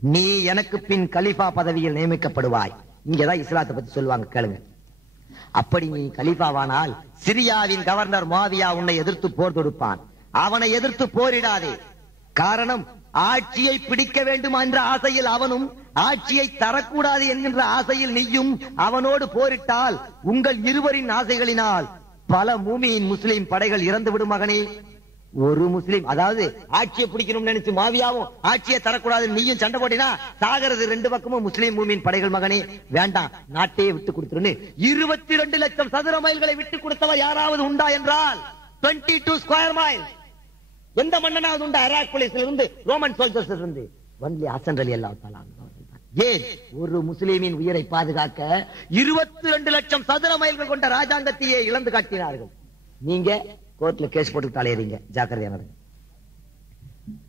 நீ எனக்கு பின் கலிஃபா பதவியில் நியமிக்கப்படுவாய். இங்கதான் இஸ்லாத்தை பத்தி சொல்லுவாங்க கேளுங்க. அப்படி நீ கலிஃபாவானால் சிரியாவின் கவர்னர் மாவியா உன்னை எதிர்த்து போர் தொடுப்பான். அவனை எதிர்த்து போரிடாதே. காரணம் ஆட்சியை பிடிக்க வேண்டும் என்ற ஆசையில் அவனும் ஆட்சியை தரக்கூடாது என்கின்ற ஆசையில் நீயும் அவனோடு போரிட்டால் உங்கள் இருவரின் ஆசைகளினால் பல மூமியின் முஸ்லிம் படைகள் இறந்து விடும் மகனே. ஒரு முஸ்லீம் அதாவது ஆட்சியை பிடிக்கணும்னு நினைச்சு மாவியாவும் ஆட்சியை தரக்கூடாது நீயும் சண்டை போட்டினா சாகிறது ரெண்டு பக்கமும் முஸ்லீம் மூமியின் படைகள் மகனே. வேண்டாம் நாட்டையே விட்டு கொடுத்துருன்னு. இருபத்தி ரெண்டு லட்சம் சதுர மைல்களை விட்டு கொடுத்தவர் யாராவது உண்டா என்றால் 22 டூ ஸ்கொயர் மைல் எந்த மன்னனாவது உண்டா? இராக் போலீஸ்ல இருந்து ரோமன் சோல்ஜர்ஸ் இருந்து வன்லி ஹசன் அலி அல்லாஹ் ஏன்? ஒரு முஸ்லீமின் உயிரை பாதுகாக்க இருபத்தி ரெண்டு லட்சம் சதுர மைல்கள் கொண்ட ராஜாங்கத்தையே இழந்து காட்டினார்கள். நீங்க கோர்ட்ல கேஸ் போட்டு தலையறீங்க. ஜாக்கிரதையானது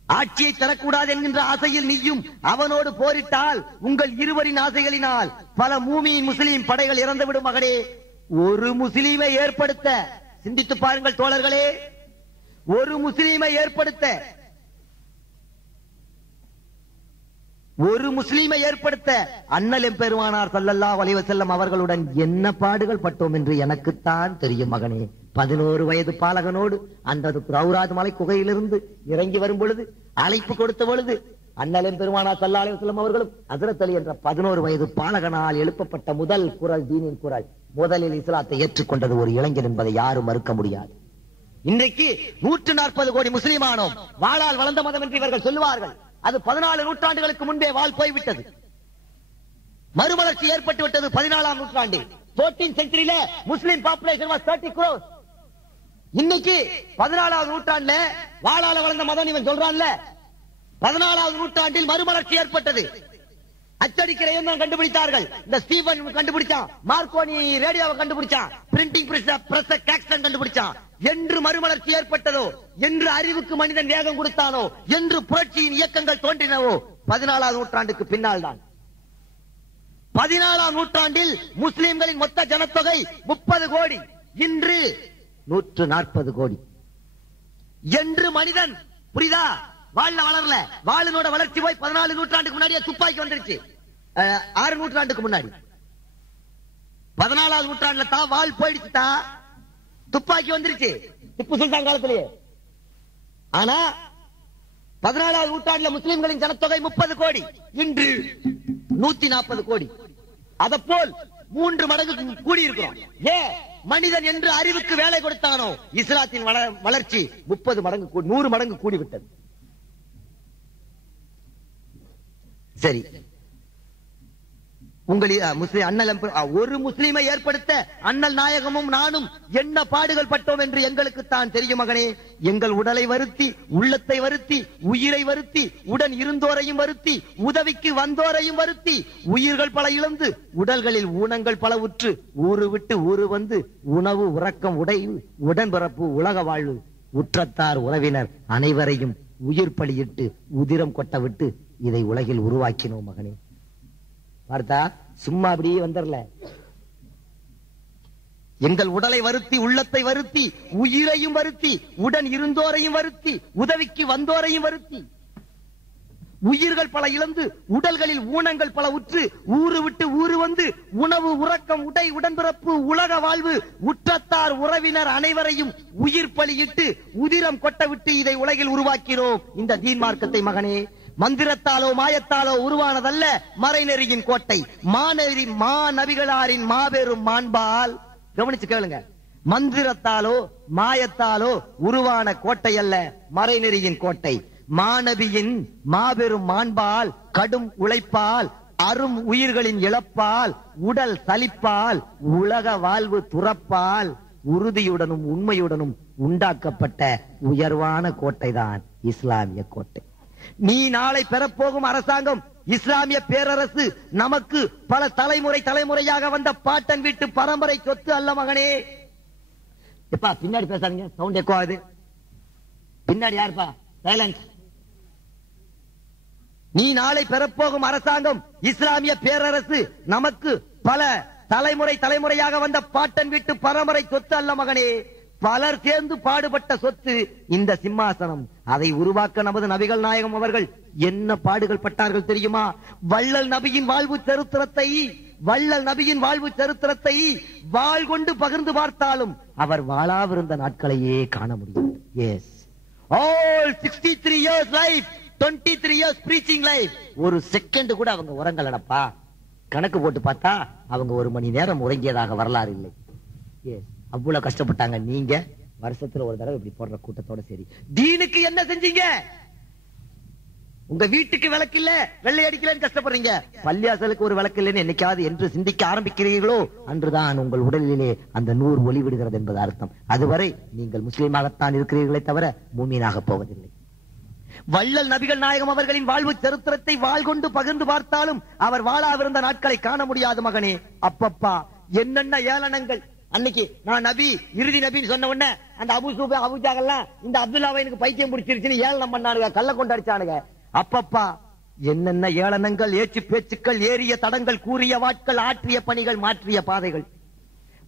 ஆட்சியை தரக்கூடாது என்கின்ற ஆசையில் நீயும் அவனோடு போரிட்டால் உங்கள் இருவரின் ஆசைகளினால் பல மூமியின் முஸ்லீம் படைகள் இறந்துவிடும் மகனே. ஒரு முஸ்லீமை ஏற்படுத்த சிந்தித்து பாருங்கள் தோழர்களே. ஒரு முஸ்லீமை ஏற்படுத்த ஒரு முஸ்லீமை ஏற்படுத்த அண்ணல் எம்பெருமானார் சல்லல்லா அலைஹி அவர்களுடன் என்ன பாடுகள் பட்டோம் என்று எனக்குத்தான் தெரியும் மகனே. பதினோரு வயது பாலகனோடு அந்த பிரௌராஜ் மலை குகையிலிருந்து இறங்கி வரும் பொழுது அழைப்பு கொடுத்த பொழுது அண்ணலும் பெருமானா ஸல்லல்லாஹு அவர்களும் ஹஜ்ரத் என்ற பதினோரு வயது பாலகனால் எழுப்பப்பட்ட முதல் குரல் தீனின் குரல். முதலில் இஸ்லாத்தை ஏற்றுக்கொண்டது ஒரு இளைஞன் என்பதை யாரும் மறுக்க முடியாது. இன்றைக்கு நூற்று நாற்பது கோடி முஸ்லிமானோம் வாழால் வளர்ந்த மதம் என்று இவர்கள் சொல்லுவார்கள். அது பதினாலு நூற்றாண்டுகளுக்கு முன்பே வாழ் போய்விட்டது. மறுமலர்ச்சி ஏற்பட்டு விட்டது பதினாலாம் நூற்றாண்டு 14th செஞ்சுரியில முஸ்லிம் பாப்புலேஷன் வாஸ் 30 இன்னைக்கு பதினாலாவது நூற்றாண்டுல வாழால வளர்ந்த மதம் இவன் சொல்றான்ல பதினாலாவது நூற்றாண்டில் மறுமலர்ச்சி ஏற்பட்டது. அச்சடிக்கிற இயந்திரம் கண்டுபிடித்தார்கள். இந்த ஸ்டீபன் கண்டுபிடிச்சான் மார்க்கோனி ரேடியோவை கண்டுபிடிச்சான் பிரிண்டிங் பிரஸ் கேக்ஸ்டன் கண்டுபிடிச்சான். என்று மறுமலர்ச்சி ஏற்பட்டதோ என்று அறிவுக்கு மனிதன் வேகம் கொடுத்தானோ என்று புரட்சியின் இயக்கங்கள் தோன்றினவோ பதினாலாவது நூற்றாண்டுக்கு பின்னால் தான். பதினாலாம் நூற்றாண்டில் முஸ்லிம்களின் மொத்த ஜனத்தொகை முப்பது கோடி. இன்று நூற்று நாற்பது கோடி. என்று மனிதன் புரியுதா? வாழ்ல வளரல. வாளினோட வளர்ச்சி போய் பதினாலு நூற்றாண்டுக்கு முன்னாடியே துப்பாக்கி வந்துருச்சு. ஆறு நூற்றாண்டுக்கு முன்னாடி. பதினாலாவது நூற்றாண்டுல தான் வாள் போயிடுச்சு தான் துப்பாக்கி வந்துருச்சு. திப்பு சுல்தான் காலத்திலேயே. ஆனா பதினாலாவது நூற்றாண்டுல முஸ்லிம்களின் ஜனத்தொகை முப்பது கோடி. இன்று நூத்தி நாற்பது கோடி. அதப்போல் மூன்று மடங்கு கூடி இருக்கிறோம் ஏ மனிதன் என்று அறிவுக்கு வேலை கொடுத்தானோ? இஸ்லாத்தின் வளர்ச்சி முப்பது மடங்கு நூறு மடங்கு கூடிவிட்டது. சரி. அண்ணல் ஒரு முஸ்லீமை ஏற்படுத்த அண்ணல் நாயகமும் நானும் என்ன பாடுகள் பட்டோம் என்று எங்களுக்கு தான் தெரியும் மகனே. எங்கள் உடலை வருத்தி உள்ளத்தை வருத்தி உயிரை வருத்தி உடன் இருந்தோரையும் வருத்தி உதவிக்கு வந்தோரையும் வருத்தி உயிர்கள் பல இழந்து உடல்களில் ஊனங்கள் பல உற்று ஊறு விட்டு ஊரு வந்து உணவு உறக்கம் உடை உடன்பிறப்பு உலக வாழ்வு உற்றத்தார் உறவினர் அனைவரையும் உயிர் பலியிட்டு உதிரம் கொட்டவிட்டு இதை உலகில் உருவாக்கினோம் மகனே. பார்த்தா சும்மா அப்படியே வந்துடல. எங்கள் உடலை வருத்தி உள்ளத்தை வருத்தி உயிரையும் வருத்தி உடன் இருந்தோரையும் வருத்தி உதவிக்கு வந்தோரையும் வருத்தி. உயிர்கள் பல இழந்து உடல்களில் ஊனங்கள் பல உற்று ஊரு விட்டு ஊரு வந்து உணவு உறக்கம் உடை உடன்பிறப்பு உலக வாழ்வு உற்றத்தார் உறவினர் அனைவரையும் உயிர் பலியிட்டு உதிரம் கொட்ட விட்டு இதை உலகில் உருவாக்கினோம். இந்த தீன் மார்க்கத்தை மகனே மந்திரத்தாலோ மாயத்தாலோ உருவானதல்ல மறைநெறியின் கோட்டை. மாநெறி மாநபிகளாரின் மாபெரும் மாண்பால். கவனிச்சு கேளுங்க. மந்திரத்தாலோ மாயத்தாலோ உருவான கோட்டை அல்ல மறைநெறியின் கோட்டை. மாணவியின் மாபெரும் மாண்பால் கடும் உழைப்பால் அரும் உயிர்களின் இழப்பால் உடல் சலிப்பால் உலக வாழ்வு துறப்பால் உறுதியுடனும் உண்மையுடனும் உண்டாக்கப்பட்ட உயர்வான கோட்டைதான் இஸ்லாமிய கோட்டை. நீ நாளை பெறப்போகும் அரசாங்கம் இஸ்லாமிய பேரரசு நமக்கு பல தலைமுறை தலைமுறையாக வந்த பாட்டன் வீட்டு பரம்பரை சொத்து அல்ல மகனே. எப்பா பின்னாடி பேசாதீங்க சவுண்ட் எக்கோ ஆகுது. பின்னாடி யாருப்பா? சைலன்ஸ் நீ நாளை பெறப்போகும் அரசாங்கம் இஸ்லாமிய பேரரசு நமக்கு பல தலைமுறை தலைமுறையாக வந்த பாட்டன் வீட்டு பரம்பரை சொத்து அல்ல மகனே. பலர் சேர்ந்து பாடுபட்ட சொத்து இந்த சிம்மாசனம். அதை உருவாக்க நமது நபிகள் நாயகம் அவர்கள் என்ன பாடுகள் பட்டார்கள் தெரியுமா? வள்ளல் நபியின் வாழ்வு சரித்திரத்தை வள்ளல் நபியின் வாழ்வு சரித்திரத்தை வாழ் கொண்டு பகிர்ந்து பார்த்தாலும் அவர் வாழாவிருந்த நாட்களையே காண முடியும். S all sixty three years life twenty three years preaching life ஒரு செகண்ட் கூட அவங்க உறங்கலடப்பா. கணக்கு போட்டு பார்த்தா அவங்க ஒரு மணி நேரம் உறங்கியதாக வரலாறு இல்லை. எஸ் அவ்வளவு கஷ்டப்பட்டாங்க. நீங்க வருஷத்துல ஒரு தடவை இப்படி போடுற கூட்டத்தோட சரி. தீனுக்கு என்ன செஞ்சீங்க? உங்க வீட்டுக்கு விளக்கு இல்ல வெள்ளை அடிக்கலன்னு கஷ்டப்படுறீங்க. பள்ளியாசலுக்கு ஒரு விளக்கு இல்லைன்னு என்னைக்காவது என்று சிந்திக்க ஆரம்பிக்கிறீர்களோ? அன்றுதான் உங்கள் உடலிலே அந்த நூறு ஒளி விடுகிறது என்பது அர்த்தம். அதுவரை நீங்கள் முஸ்லீமாகத்தான் இருக்கிறீர்களே தவிர பூமியினாக போவதில்லை. வள்ளல் நபிகள் நாயகம் அவர்களின் வாழ்வு சரித்திரத்தை வாழ் கொண்டு பகிர்ந்து பார்த்தாலும் அவர் வாழாவிருந்த நாட்களை காண முடியாது மகனே. அப்பப்பா என்னென்ன ஏளனங்கள். அன்னைக்கு நான் நபி இறுதி நபின்னு சொன்ன உடனே அந்த அபு சூபே அபுஜாகெல்லாம் இந்த அப்துல்லாவை எனக்கு பைத்தியம் பிடிச்சிருச்சுன்னு ஏளனம் பண்ணானுங்க கள்ள கொண்டாடிச்சானுங்க. அப்பப்பா என்னென்ன ஏளனங்கள் ஏச்சு பேச்சுக்கள் ஏறிய தடங்கள் கூறிய வாட்கள் ஆற்றிய பணிகள் மாற்றிய பாதைகள்.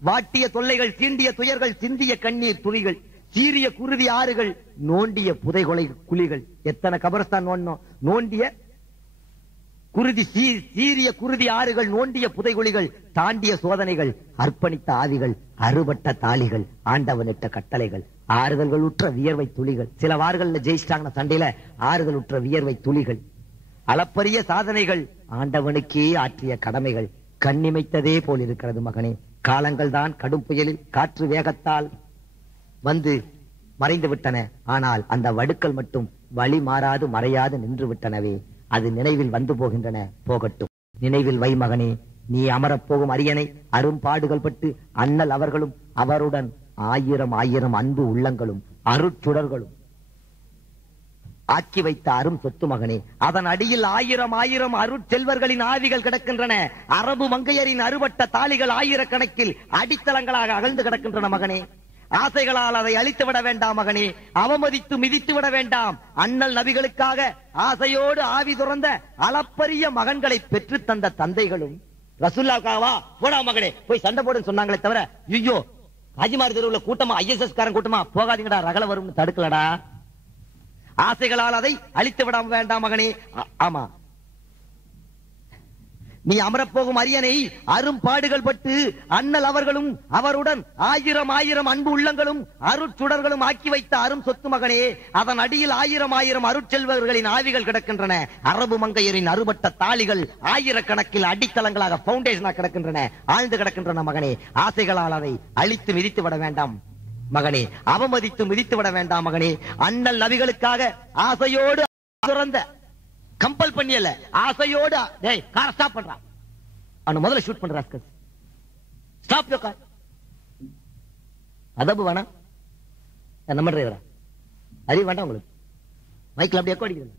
வாட்டிய தொல்லைகள் தீண்டிய துயர்கள் சிந்திய கண்ணீர் துளிகள் சீரிய குருதி ஆறுகள் நோண்டிய புதைகொலை குழிகள். எத்தனை கபரஸ்தான் நோண்டணும்? நோண்டிய குருதி சீ- சீரிய குருதி ஆறுகள் நோண்டிய புதைகுழிகள் தாண்டிய சோதனைகள் அர்ப்பணித்த ஆவிகள் அறுபட்ட தாளிகள் ஆண்டவனிட்ட கட்டளைகள் ஆறுதல்கள் உற்ற வியர்வை துளிகள். சில வார்கள்ல ஜெயிச்சிட்டாங்க சண்டையில ஆறுதல் உற்ற வியர்வை துளிகள். அளப்பரிய சாதனைகள் ஆண்டவனுக்கே ஆற்றிய கடமைகள். கண்ணிமைத்ததே போல் இருக்கிறது மகனே. காலங்கள் தான் கடும் புயலில் காற்று வேகத்தால் வந்து மறைந்து விட்டன. ஆனால் அந்த வடுக்கள் மட்டும் வழி மாறாது மறையாது நின்று விட்டனவே. அது நினைவில் வந்து போகின்றன. போகட்டும். நினைவில் வை மகனே. நீ அமரப்போகும் அரியணை அரும்பாடுகள் பட்டு அண்ணல் அவர்களும் அவருடன் ஆயிரம் ஆயிரம் அன்பு உள்ளங்களும் அருட்சுடர்களும் ஆக்கி வைத்த அரும் சொத்து மகனே அதன் அடியில் ஆயிரம் ஆயிரம் அருட்செல்வர்களின் ஆவிகள் கிடக்கின்றன. அரபு மங்கையரின் அறுபட்ட தாலிகள் ஆயிரக்கணக்கில் அடித்தளங்களாக அகழ்ந்து கிடக்கின்றன மகனே. ஆசைகளால் அதை அழித்து விட வேண்டாம் மகனே. அவமதித்து மிதித்து விட வேண்டாம். அண்ணல் நபிகளுக்காக ஆசையோடு ஆவி துறந்த அளப்பரிய மகன்களை பெற்று தந்த தந்தைகளும் ரசுல்லாக்காவா போடா மகனே. போய் சண்டை போடுன்னு சொன்னாங்களே தவிர ஐயோ காஜிமார் தெருவுல கூட்டமா ஐஎஸ்எஸ் காரன் கூட்டமா போகாதீங்கடா ரகல வரும்னு தடுக்கலடா. ஆசைகளால் அதை அழித்து விடாம வேண்டாம் மகனே. ஆமா. நீ அமரப்போகும் அரியணை அரும்பாடுகள் பட்டு அண்ணல் அவர்களும் அவருடன் ஆயிரம் ஆயிரம் அன்பு உள்ளங்களும் அருட்சுடர்களும் ஆக்கி வைத்த அரும் சொத்து மகனே அதன் அடியில் ஆயிரம் ஆயிரம் அருட்செல்வர்களின் ஆவிகள் கிடக்கின்றன. அரபு மங்கையரின் அறுபட்ட தாளிகள் ஆயிரக்கணக்கில் அடித்தளங்களாக பவுண்டேஷனா கிடக்கின்றன. ஆழ்ந்து கிடக்கின்றன மகனே. ஆசைகளால் அதை அழித்து மிதித்து விட வேண்டாம். மகனே அவமதித்து மிதித்து விட வேண்டாம் மகனே. அண்ணல் நபிகளுக்காக ஆசையோடு துறந்த கம்பல் பண்ணியல. ஆசையோடு டேய் கார் ஸ்டாப் பண்றான். அவன் முதல்ல ஷூட் பண்ற ஸ்டாப் யோ கார் அதப்பு வேணாம். நம்ம டிரைவரா அறிவு வேண்டாம் உங்களுக்கு. மைக்கில் அப்படியே எக்கோ அடிக்கிறது